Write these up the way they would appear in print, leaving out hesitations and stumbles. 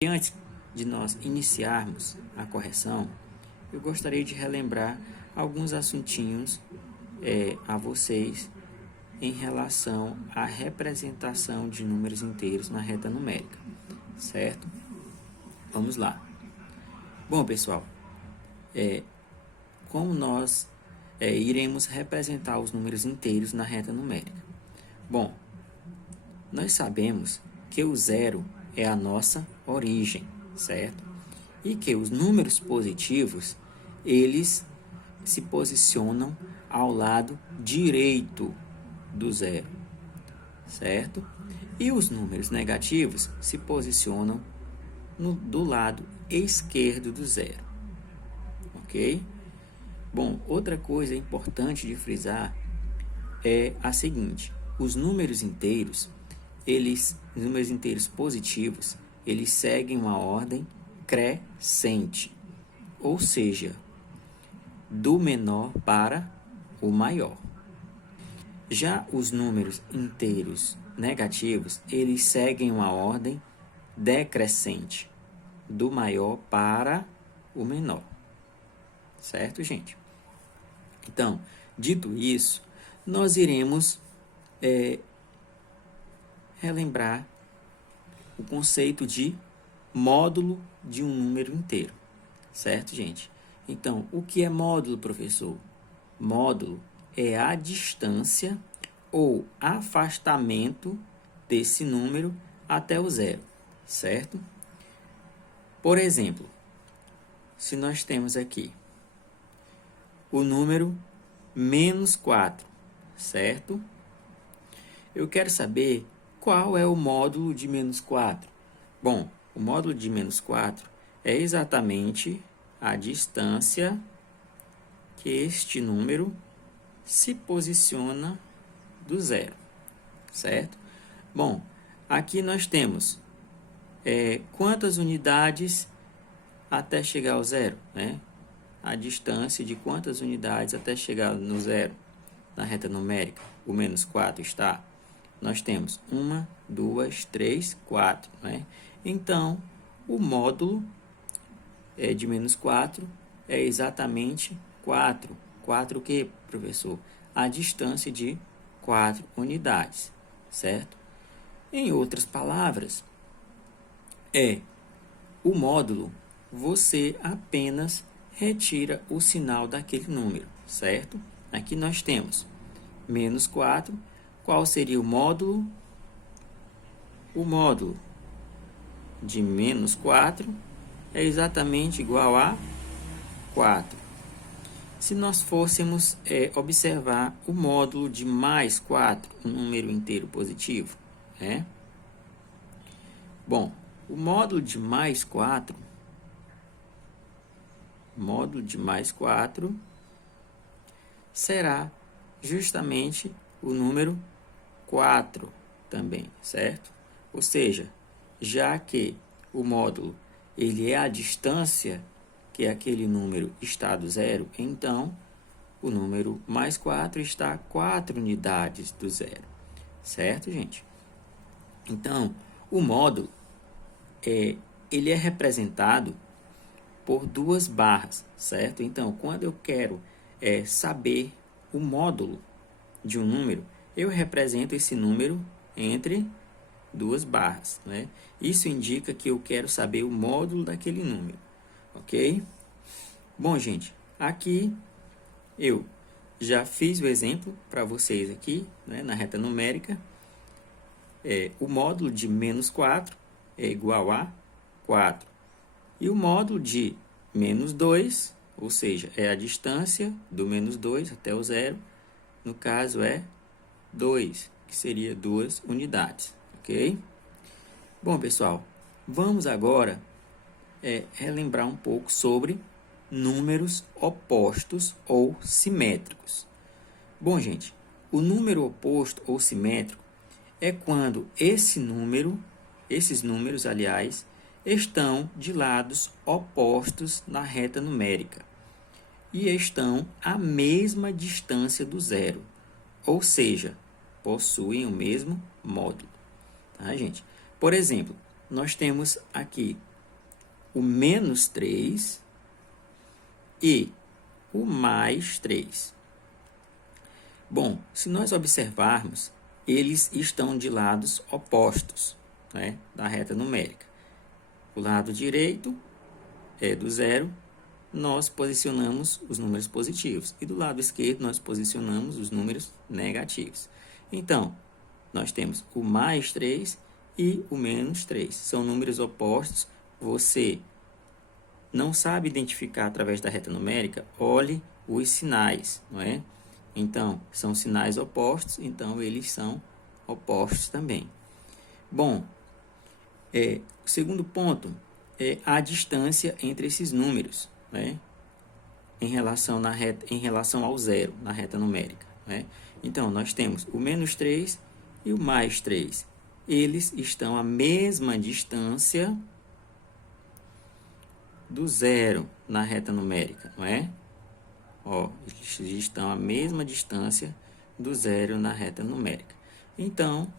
E antes de nós iniciarmos a correção, eu gostaria de relembrar alguns assuntinhos a vocês em relação à representação de números inteiros na reta numérica, certo? Vamos lá. Bom, pessoal, como nós iremos representar os números inteiros na reta numérica? Bom, nós sabemos que o zero é a nossa origem, certo? E que os números positivos, eles se posicionam ao lado direito do zero, certo? E os números negativos se posicionam do lado esquerdo do zero, ok? Bom, outra coisa importante de frisar é a seguinte: os números inteiros, os números inteiros positivos, eles seguem uma ordem crescente, ou seja, do menor para o maior. Já os números inteiros negativos, eles seguem uma ordem decrescente, do maior para o menor. Certo, gente? Então, dito isso, nós iremos relembrar o conceito de módulo de um número inteiro. Certo, gente? Então, o que é módulo, professor? Módulo é a distância ou afastamento desse número até o zero, certo? Por exemplo, se nós temos aqui o número menos 4, certo? Eu quero saber qual é o módulo de menos 4. Bom, o módulo de menos 4 é exatamente a distância que este número se posiciona do zero, certo? Bom, aqui nós temos quantas unidades até chegar ao zero, né? A distância de quantas unidades até chegar no zero na reta numérica, o menos 4 está. Nós temos 1, 2, 3, 4, né? Então, o módulo de menos 4 é exatamente 4. 4 o que, professor? A distância de 4 unidades, certo? Em outras palavras, o módulo, você apenas retira o sinal daquele número, certo? Aqui nós temos menos 4. Qual seria o módulo? O módulo de menos 4 é exatamente igual a 4. Se nós fôssemos observar o módulo de mais 4, um número inteiro positivo, né? Bom, o módulo de mais 4, será justamente o número 4 também, certo? Ou seja, já que o módulo ele é a distância que aquele número está do zero, então o número mais 4 está a 4 unidades do zero, certo, gente? Então, o módulo ele é representado por duas barras, certo? Então, quando eu quero saber o módulo de um número, eu represento esse número entre duas barras, né? Isso indica que eu quero saber o módulo daquele número, ok? Bom, gente, aqui eu já fiz o exemplo para vocês aqui, né, na reta numérica. O módulo de menos 4 é igual a 4. E o módulo de menos 2, ou seja, é a distância do menos 2 até o zero, no caso é 2, que seria 2 unidades, ok? Bom, pessoal, vamos agora relembrar um pouco sobre números opostos ou simétricos. Bom, gente, o número oposto ou simétrico é quando esses números, aliás, estão de lados opostos na reta numérica e estão à mesma distância do zero, ou seja, possuem o mesmo módulo. Tá, gente? Por exemplo, nós temos aqui o menos 3 e o mais 3. Bom, se nós observarmos, eles estão de lados opostos, né, da reta numérica. O lado direito é do zero, nós posicionamos os números positivos. E do lado esquerdo, nós posicionamos os números negativos. Então, nós temos o mais 3 e o menos 3. São números opostos. Você não sabe identificar através da reta numérica? Olhe os sinais, não é? Então, são sinais opostos, então eles são opostos também. Bom, o segundo ponto é a distância entre esses números, né? Em relação ao zero, na reta numérica, né? Então, nós temos o menos 3 e o mais 3. Eles estão à mesma distância do zero na reta numérica, não é? Ó, eles estão à mesma distância do zero na reta numérica. Então,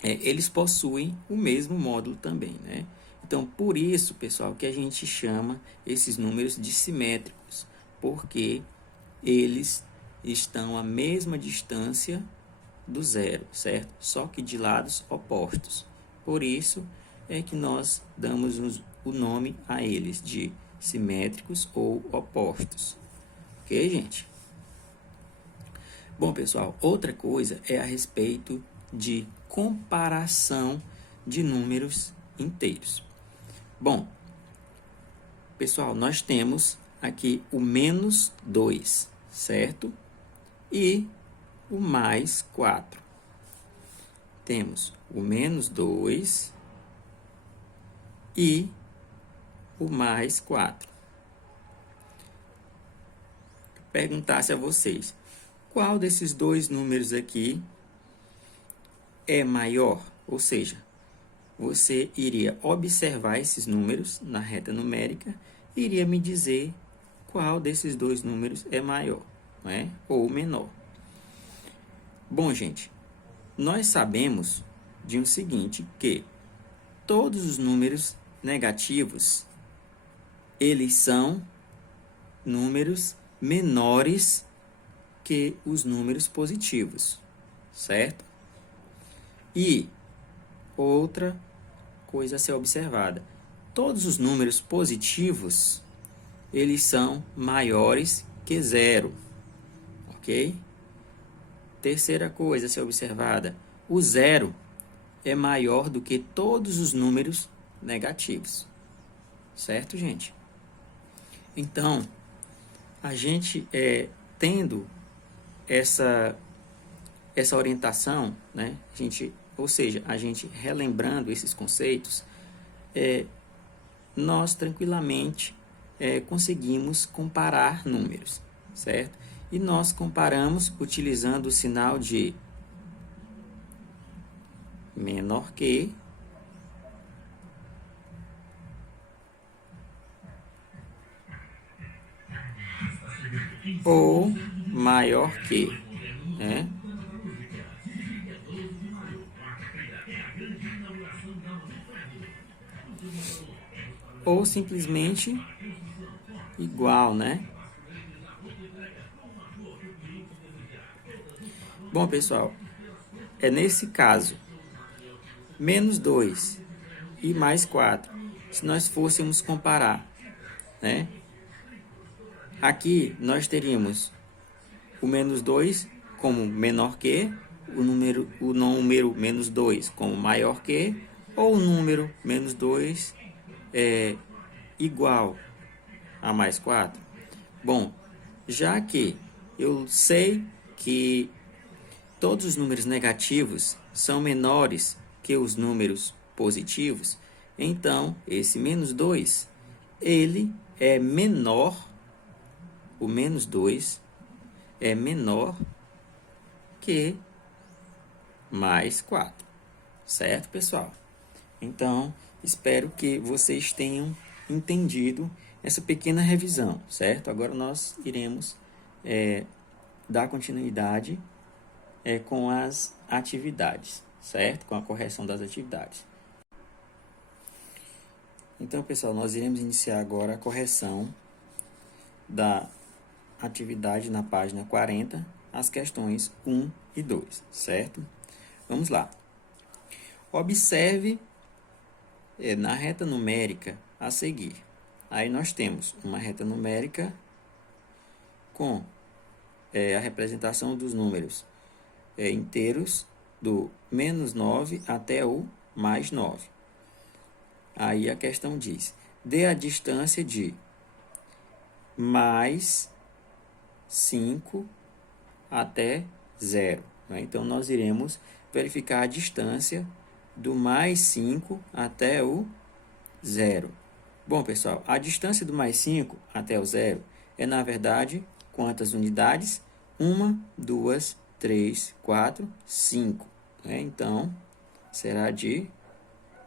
eles possuem o mesmo módulo também, né? Então, por isso, pessoal, que a gente chama esses números de simétricos, porque eles estão à mesma distância do zero, certo? Só que de lados opostos. Por isso é que nós damos o nome a eles de simétricos ou opostos. Ok, gente? Bom, pessoal, outra coisa é a respeito de comparação de números inteiros. Bom, pessoal, nós temos aqui o menos 2, certo? E o mais 4. Temos o menos 2 e o mais 4. Perguntasse a vocês, qual desses dois números aqui é maior? Ou seja, você iria observar esses números na reta numérica e iria me dizer qual desses dois números é maior, não é? Ou menor. Bom, gente, nós sabemos de um seguinte, que todos os números negativos, eles são números menores que os números positivos, certo? E outra coisa a ser observada, todos os números positivos, eles são maiores que zero, ok? Terceira coisa a ser observada, o zero é maior do que todos os números negativos, certo, gente? Então, a gente tendo essa orientação, né? Ou seja, a gente relembrando esses conceitos, nós tranquilamente conseguimos comparar números, certo? E nós comparamos utilizando o sinal de menor que ou maior que, né? Ou simplesmente igual, né? Bom, pessoal, nesse caso, menos 2 e mais 4, se nós fôssemos comparar, né? Aqui nós teríamos o menos 2 como menor que, o número menos 2 como maior que, ou o número menos 2 igual a mais 4. Bom, já que eu sei que todos os números negativos são menores que os números positivos, então esse menos 2, ele é menor, o menos 2 é menor que mais 4, certo, pessoal? Então, espero que vocês tenham entendido essa pequena revisão, certo? Agora nós iremos dar continuidade com as atividades, certo? Com a correção das atividades. Então, pessoal, nós iremos iniciar agora a correção da atividade na página 40, as questões 1 e 2, certo? Vamos lá. Observe na reta numérica a seguir. Aí nós temos uma reta numérica com a representação dos números inteiros do menos 9 até o mais 9. Aí a questão diz, dê a distância de mais 5 até 0. Né? Então, nós iremos verificar a distância do mais 5 até o 0. Bom, pessoal, a distância do mais 5 até o 0 é, na verdade, quantas unidades? 1, 2, 3, 4, 5. Né? Então, será de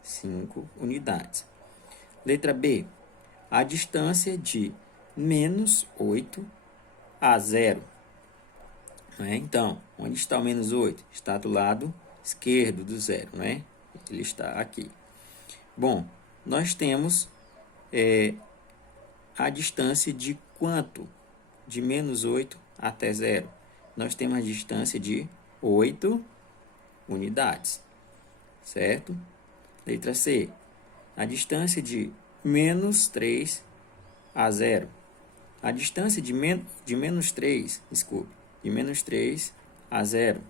5 unidades. Letra B. A distância de menos 8 a 0. Né? Então, onde está o menos 8? Está do lado esquerdo do 0. Né? Ele está aqui. Bom, nós temos a distância de quanto? De menos 8 até 0. Nós temos a distância de 8 unidades. Certo? Letra C. A distância de menos 3 a 0. A distância de menos 3 a 0,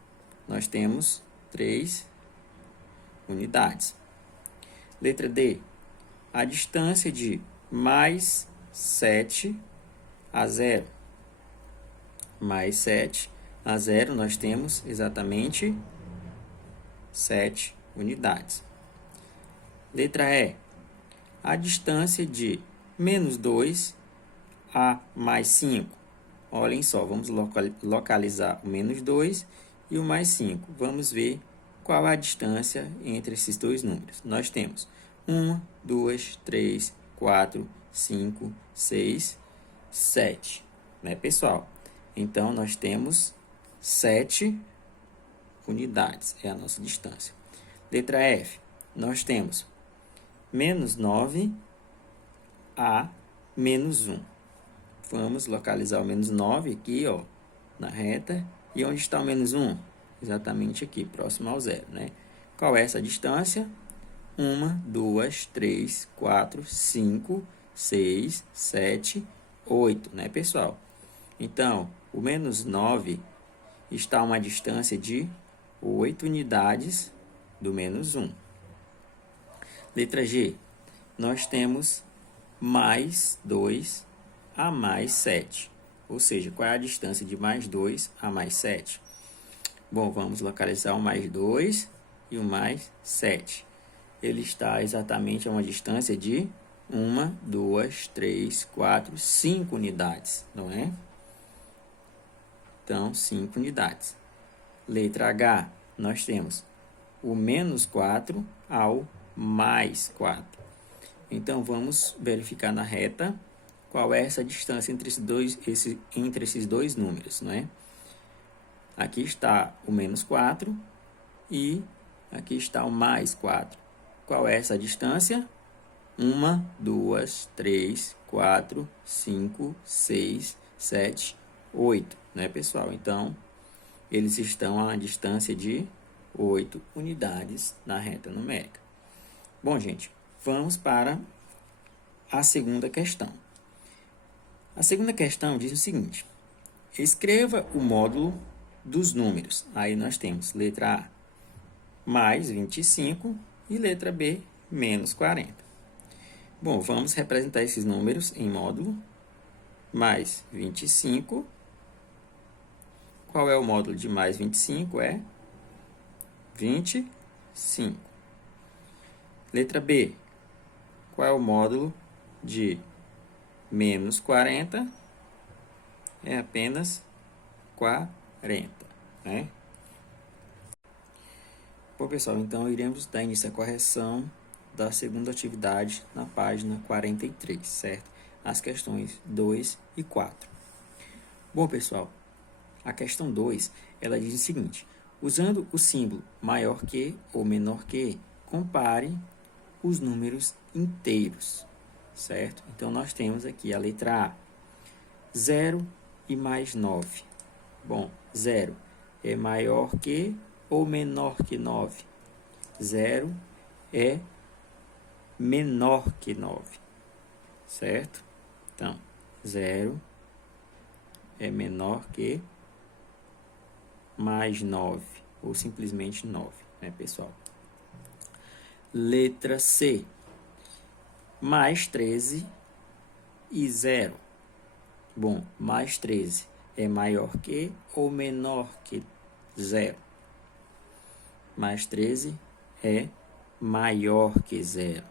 nós temos 3 unidades. Letra D. A distância de mais 7 a 0. Mais 7 a 0, nós temos exatamente 7 unidades. Letra E. A distância de menos 2 a mais 5. Olhem só, vamos localizar o menos 2 e o mais 5. Vamos ver qual a distância entre esses dois números. Nós temos 1, 2, 3, 4, 5, 6, 7. Né, pessoal? Então, nós temos 7 unidades. É a nossa distância. Letra F. Nós temos menos 9 a menos 1. Vamos localizar o menos 9 aqui, ó, na reta. E onde está o menos 1? Exatamente aqui, próximo ao 0, né? Qual é essa distância? 1, 2, 3, 4, 5, 6, 7, 8, né, pessoal? Então, o menos 9 está a uma distância de 8 unidades do menos 1. Letra G. Nós temos mais 2 a mais 7. Ou seja, qual é a distância de mais 2 a mais 7? Bom, vamos localizar o mais 2 e o mais 7. Ele está exatamente a uma distância de 1, 2, 3, 4, 5 unidades, não é? Então, 5 unidades. Letra H, nós temos o menos 4 ao mais 4. Então, vamos verificar na reta qual é essa distância entre esses dois números, né? Aqui está o menos 4 e aqui está o mais 4. Qual é essa distância? 1, 2, 3, 4, 5, 6, 7, 8, né, pessoal? Então, eles estão a uma distância de 8 unidades na reta numérica. Bom, gente, vamos para a segunda questão. A segunda questão diz o seguinte: escreva o módulo dos números. Aí nós temos letra A, mais 25 e letra B, menos 40. Bom, vamos representar esses números em módulo. Mais 25. Qual é o módulo de mais 25? É 25. Letra B. Qual é o módulo de menos 40? É apenas 40, né? Bom, pessoal, então iremos dar início à correção da segunda atividade na página 43, certo? As questões 2 e 4. Bom, pessoal, a questão 2, ela diz o seguinte: usando o símbolo maior que ou menor que, compare os números inteiros, certo? Então, nós temos aqui a letra A, 0 e mais 9. Bom, 0 é maior que ou menor que 9? 0 é menor que 9, certo? Então, 0 é menor que mais 9, ou simplesmente 9, né, pessoal? Letra C, mais 13 e 0. Bom, mais 13 é maior que ou menor que 0? Mais 13 é maior que 0.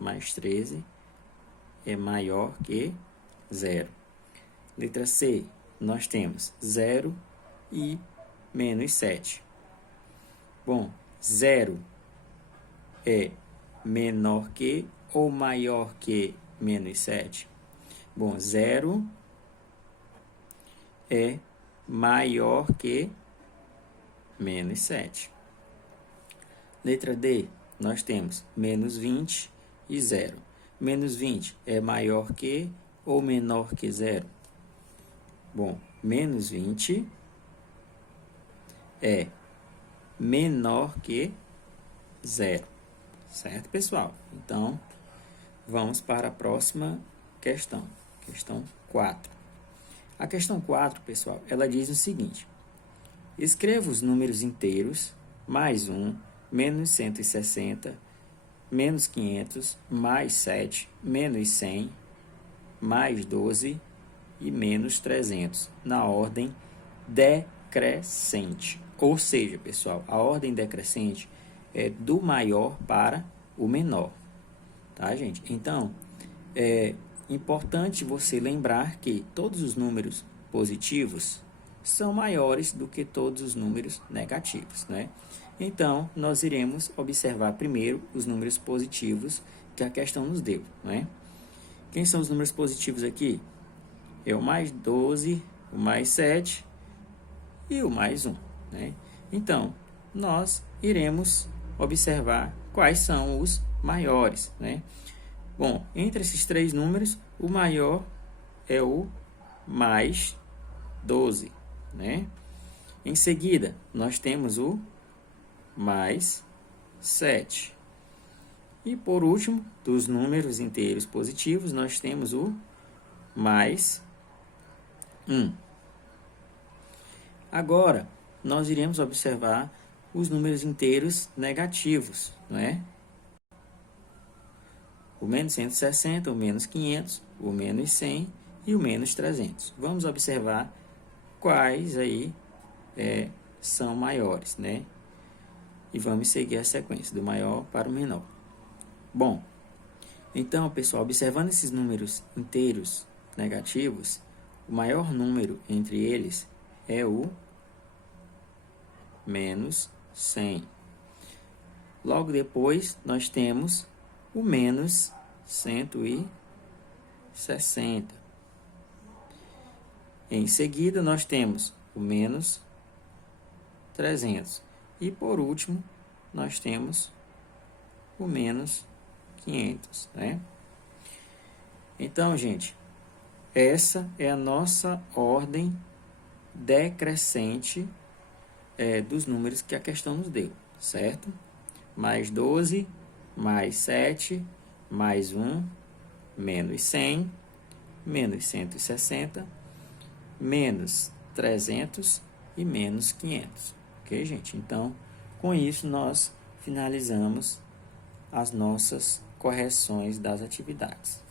Mais 13 é maior que 0. Letra C, nós temos 0 e menos 7. Bom, 0 é menor que ou maior que menos 7? Bom, 0 é maior que menos 7. Letra D, nós temos menos 20 e 0. Menos 20 é maior que ou menor que 0? Bom, menos 20 é menor que 0. Certo, pessoal? Então, vamos para a próxima questão. Questão 4. A questão 4, pessoal, ela diz o seguinte. Escreva os números inteiros, mais 1, menos 160, menos 500, mais 7, menos 100, mais 12 e menos 300, na ordem decrescente. Ou seja, pessoal, a ordem decrescente é do maior para o menor, tá, gente? Então, é importante você lembrar que todos os números positivos são maiores do que todos os números negativos, né? Então, nós iremos observar primeiro os números positivos que a questão nos deu, né? Quem são os números positivos aqui? É o mais 12, o mais 7 e o mais 1, né? Então, nós iremos observar quais são os maiores, né? Bom, entre esses três números, o maior é o mais 12, né? Em seguida, nós temos o mais 7. E por último, dos números inteiros positivos, nós temos o mais 1. Agora, nós iremos observar os números inteiros negativos, não é? O menos 160, o menos 500, o menos 100 e o menos 300. Vamos observar quais aí são maiores, né? E vamos seguir a sequência do maior para o menor. Bom, então, pessoal, observando esses números inteiros negativos, o maior número entre eles é o menos 100. Logo depois, nós temos o menos 160. Em seguida, nós temos o menos 300. E por último, nós temos o menos 500, né? Então, gente, essa é a nossa ordem decrescente dos números que a questão nos deu, certo? Mais 12, mais 7, mais 1, menos 100, menos 160, menos 300 e menos 500. Ok, gente? Então, com isso, nós finalizamos as nossas correções das atividades.